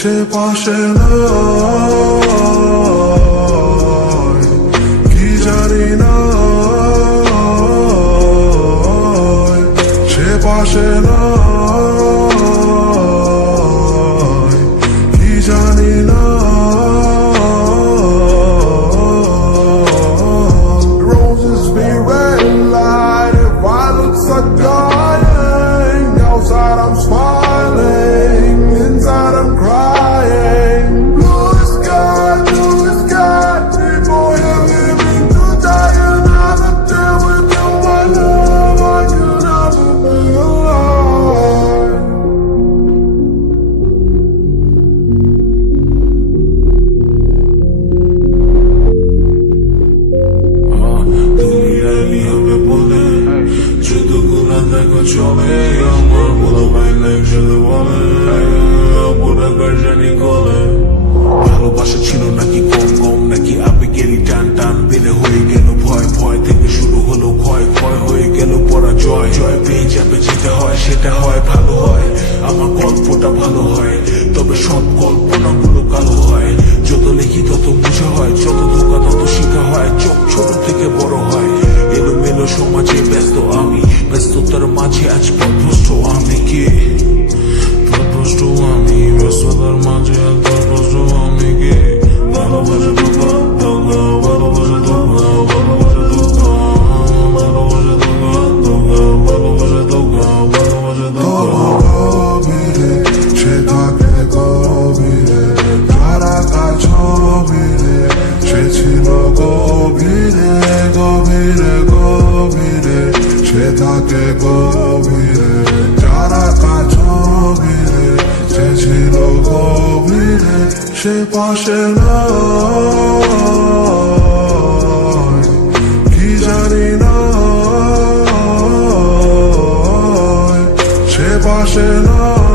সে পাশে নাই, কি জানি না সে পাশে নাই, কি জানি না। Roses be red light if I look so dying. Outside I'm smiling, inside I'm crying. Blue sky, people here living to die. Another day with you, my love, I could never be alive. দুনিয়ায় হবে বলে যতগুলা দেখো চলে আমার বলো ভাই লাগলে বলে পুরা গার্জানি কলে ভালোবাসা ছিল নাকি কম কম নাকি আবেগেরই টান টান বেড়ে হয়ে গেল ভয় ভয় থেকে শুরু হলো ক্ষয় ক্ষয় হয়ে গেল পরাজয় জয় পেয়ে যাবে যেটা হয় সেটা হয় ভালো হয় আমার গল্পটা ভালো হয় তবে সব কল্পনাগুলো কালো হয় যত লিখি তত বোঝা হয় যত ধোকা তত শিখা হয় চোখ ছোট থেকে বড় হয় এলোমেলো সমাজে ব্যস্ত আমি ব্যস্ততার মাঝে আজ পথভ্রষ্ট আমি কে পথভ্রষ্ট আমি ব্যস্ততার মাঝে আজ পথভ্রষ্ট আমি কে ভালোবাসা ধোকা ধোকা ভালোবাসা ধোকা ভালোবাসা ধোকা ভালোবাসা ধোকা ধোকা ভালোবাসা ধোকা ভালোবাসা ধোকা গভীরে সে থাকে গভীরে, যারা ছবিরে সে ছিল গভীরে গভীরে গভীরে, সে থাকে গভীরে, যারা ছবিরে সে ছিল গভীরে, সে পাশে নাই, কি জানি না সে পাশে নাই।